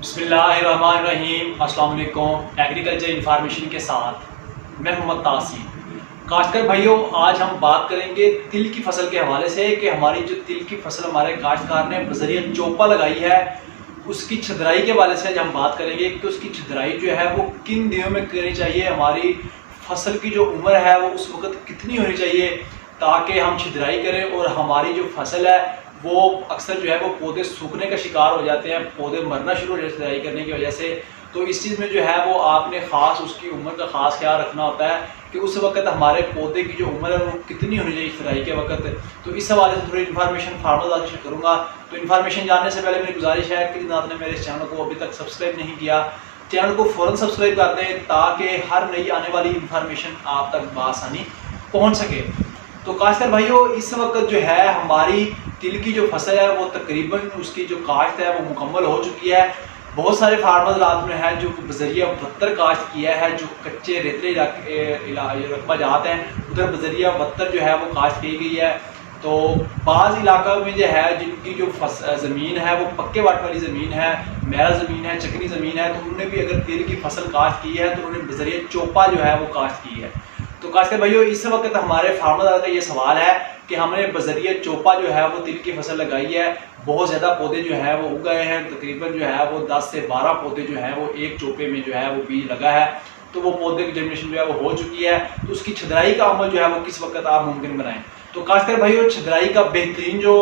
بسم اللہ الرحمن الرحیم۔ السلام علیکم۔ ایگریکلچر انفارمیشن کے ساتھ میں محمد تاثیر۔ کاشتکار بھائیوں، آج ہم بات کریں گے تل کی فصل کے حوالے سے کہ ہماری جو تل کی فصل ہمارے کاشتکار نے بذریعہ چوپا لگائی ہے اس کی چھدرائی کے حوالے سے آج ہم بات کریں گے کہ اس کی چھدرائی جو ہے وہ کن دنوں میں کرنی چاہیے، ہماری فصل کی جو عمر ہے وہ اس وقت کتنی ہونی چاہیے تاکہ ہم چھدرائی کریں اور ہماری جو فصل ہے وہ اکثر جو ہے وہ پودے سوکھنے کا شکار ہو جاتے ہیں، پودے مرنا شروع ہو جاتے ہیں چھدرائی کرنے کی وجہ سے۔ تو اس چیز میں جو ہے وہ آپ نے خاص اس کی عمر کا خاص خیال رکھنا ہوتا ہے کہ اس وقت ہمارے پودے کی جو عمر ہے وہ کتنی ہونی چاہیے چھدرائی کے وقت۔ تو اس حوالے سے تھوڑی انفارمیشن فارمر شیئر کروں گا۔ تو انفارمیشن جاننے سے پہلے میری گزارش ہے کہ جن آپ نے میرے اس چینل کو ابھی تک سبسکرائب نہیں کیا، چینل کو فوراً سبسکرائب کر دیں تاکہ ہر نئی آنے والی انفارمیشن آپ تک بآسانی پہنچ سکے۔ تو کاشتکار بھائیوں، اس وقت جو ہے ہماری تل کی جو فصل ہے وہ تقریباً اس کی جو کاشت ہے وہ مکمل ہو چکی ہے۔ بہت سارے فارمر رات میں ہیں جو بذریعہ وتر کاشت کیا ہے، جو کچے ریتلے رقبہ جات ہیں ادھر بذریعہ وتر جو ہے وہ کاشت کی گئی ہے۔ تو بعض علاقوں میں جو ہے جن کی جو زمین ہے وہ پکے واٹ والی زمین ہے، میرا زمین ہے، چکنی زمین ہے، تو انہوں نے بھی اگر تل کی فصل کاشت کی ہے تو انہوں نے بذریعہ چوپا جو ہے وہ کاشت کی ہے۔ تو کاشتکار بھائیوں، اس وقت ہمارے فارمر کا یہ سوال ہے کہ ہم نے بذریعہ چوپا جو ہے وہ تل کی فصل لگائی ہے، بہت زیادہ پودے جو ہے وہ اگائے ہیں، تقریباً جو ہے وہ 10 سے 12 پودے جو ہیں وہ ایک چوپے میں جو ہے وہ بیج لگا ہے، تو وہ پودے کی جرمینیشن جو ہے وہ ہو چکی ہے۔ تو اس کی چھدرائی کا عمل جو ہے وہ کس وقت آپ ممکن بنائیں؟ تو کاشتکار بھائیوں، چھدرائی کا بہترین جو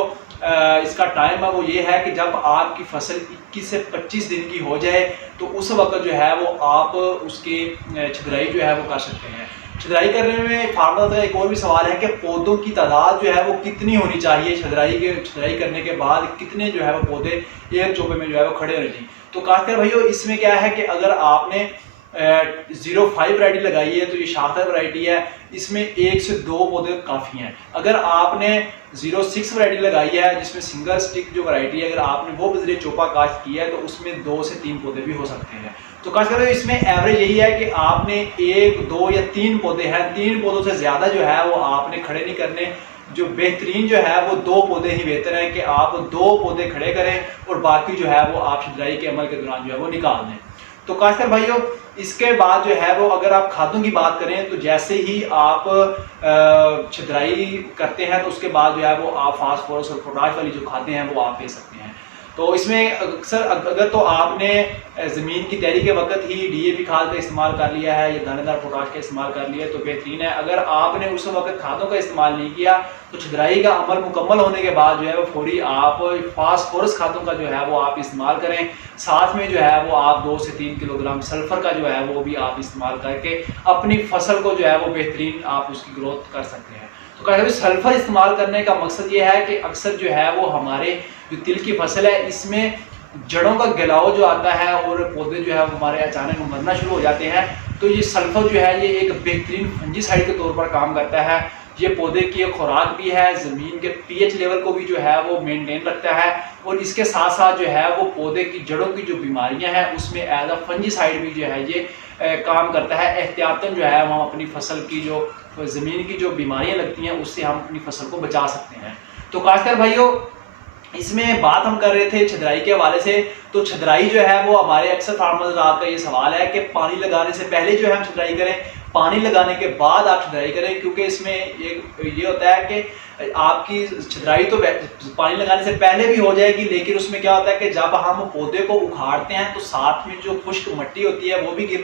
اس کا ٹائم ہے وہ یہ ہے کہ جب آپ کی فصل 21 سے 25 دن کی ہو جائے تو اس وقت جو ہے وہ آپ اس کی چھدرائی جو ہے وہ کر سکتے ہیں۔ چھدرائی کرنے میں فارمر کا ایک اور بھی سوال ہے کہ پودوں کی تعداد جو ہے وہ کتنی ہونی چاہیے، چھدرائی کرنے کے بعد کتنے جو ہے وہ پودے ایک چوپے میں جو ہے وہ کھڑے ہونے چاہیے۔ تو کاشتکار بھائیوں، اس میں کیا ہے کہ اگر آپ نے 05 ورائٹی لگائی ہے تو یہ شاخدار ورائٹی ہے، اس میں 1 سے 2 پودے کافی ہیں۔ اگر آپ نے 06 ورائٹی لگائی ہے جس میں سنگل سٹک جو ورائٹی ہے، اگر آپ نے وہ بذریعہ چوپا کاشت کی ہے تو اس میں 2 سے 3 پودے بھی ہو سکتے ہیں۔ تو کاشتکار بھائی، اس میں ایوریج یہی ہے کہ آپ نے 1، 2 یا 3 پودے ہیں، 3 پودوں سے زیادہ جو ہے وہ آپ نے کھڑے نہیں کرنے۔ جو بہترین جو ہے وہ 2 پودے ہی بہتر ہیں کہ آپ 2 پودے کھڑے کریں اور باقی جو ہے وہ آپ چھدرائی کے عمل کے دوران جو ہے وہ نکال دیں۔ تو کاشتکار بھائیوں، اس کے بعد جو ہے وہ اگر آپ کھادوں کی بات کریں تو جیسے ہی آپ چھدرائی کرتے ہیں تو اس کے بعد جو ہے وہ آپ فاسفورس اور پوٹاش والی جو کھادیں ہیں وہ آپ دے سکتے ہیں۔ تو اس میں اکثر اگر تو آپ نے زمین کی تیاری کے وقت ہی DAP کھاد کا استعمال کر لیا ہے یا دانے دار پوٹاش کا استعمال کر لیا ہے تو بہترین ہے۔ اگر آپ نے اس وقت کھادوں کا استعمال نہیں کیا تو چھدرائی کا عمل مکمل ہونے کے بعد جو ہے وہ فوری آپ فاسفورس کھادوں کا جو ہے وہ آپ استعمال کریں، ساتھ میں جو ہے وہ آپ 2 سے 3 کلو گرام سلفر کا جو ہے وہ بھی آپ استعمال کر کے اپنی فصل کو جو ہے وہ بہترین آپ اس کی گروتھ کر سکتے ہیں۔ تو کبھی سلفر استعمال کرنے کا مقصد یہ ہے کہ اکثر جو ہے وہ ہمارے جو تل کی فصل ہے اس میں جڑوں کا گلاؤ جو آتا ہے اور پودے جو ہے ہمارے اچانک مرنا شروع ہو جاتے ہیں، تو یہ سلفر جو ہے یہ ایک بہترین فنجی سائیڈ کے طور پر کام کرتا ہے۔ یہ پودے کی ایک خوراک بھی ہے، زمین کے pH لیول کو بھی جو ہے وہ مینٹین رکھتا ہے، اور اس کے ساتھ ساتھ جو ہے وہ پودے کی جڑوں کی جو بیماریاں ہیں اس میں ایز اے فنجی سائیڈ بھی جو ہے یہ کام کرتا ہے۔ احتیاطاً جو ہے ہم اپنی فصل کی جو زمین کی جو بیماریاں لگتی ہیں اس سے ہم اپنی فصل کو بچا سکتے ہیں۔ تو کاشتکار بھائیوں، اس میں بات ہم کر رہے تھے چھدرائی کے حوالے سے۔ تو چھدرائی جو ہے وہ ہمارے اکثر فارمر حضرات کا یہ سوال ہے کہ پانی لگانے سے پہلے جو ہے ہم چھدرائی کریں، پانی لگانے کے بعد آپ چھدرائی کریں، کیونکہ اس میں یہ ہوتا ہے کہ آپ کی چھدرائی تو پانی لگانے سے پہلے بھی ہو جائے گی، لیکن اس میں کیا ہوتا ہے کہ جب ہم پودے کو اکھاڑتے ہیں تو ساتھ میں جو خشک مٹی ہوتی ہے وہ بھی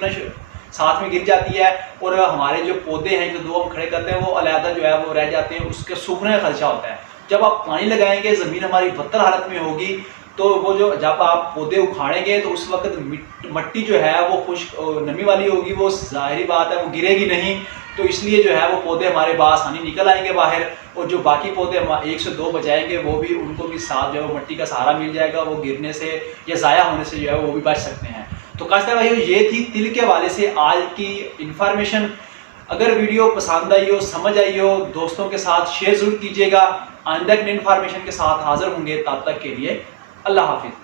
ساتھ میں گر جاتی ہے، اور ہمارے جو پودے ہیں جو 2 ہم کھڑے کرتے ہیں وہ علیحدہ جو ہے وہ رہ جاتے ہیں، اس کے سوکھنے کا خدشہ ہوتا ہے۔ جب آپ پانی لگائیں گے، زمین ہماری وتر حالت میں ہوگی، تو وہ جب آپ پودے اکھاڑیں گے تو اس وقت مٹی جو ہے وہ خشک نمی والی ہوگی، وہ ظاہری بات ہے وہ گرے گی نہیں، تو اس لیے جو ہے وہ پودے ہمارے بآسانی نکل آئیں گے باہر، اور جو باقی پودے ہم 1 سے 2 بچائیں گے وہ بھی ان کو بھی ساتھ جو ہے وہ مٹی کا سہارا مل جائے گا، وہ گرنے سے یا ضائع ہونے سے جو ہے وہ بھی بچ سکتے ہیں۔ تو کاشتکار بھائیوں، یہ تھی تل کے حوالے سے آج کی انفارمیشن۔ اگر ویڈیو پسند آئی ہو، سمجھ آئی ہو، دوستوں کے ساتھ شیئر ضرور کیجیے گا۔ آئندہ نئی انفارمیشن کے ساتھ حاضر ہوں گے، تب تک کے لیے اللہ حافظ۔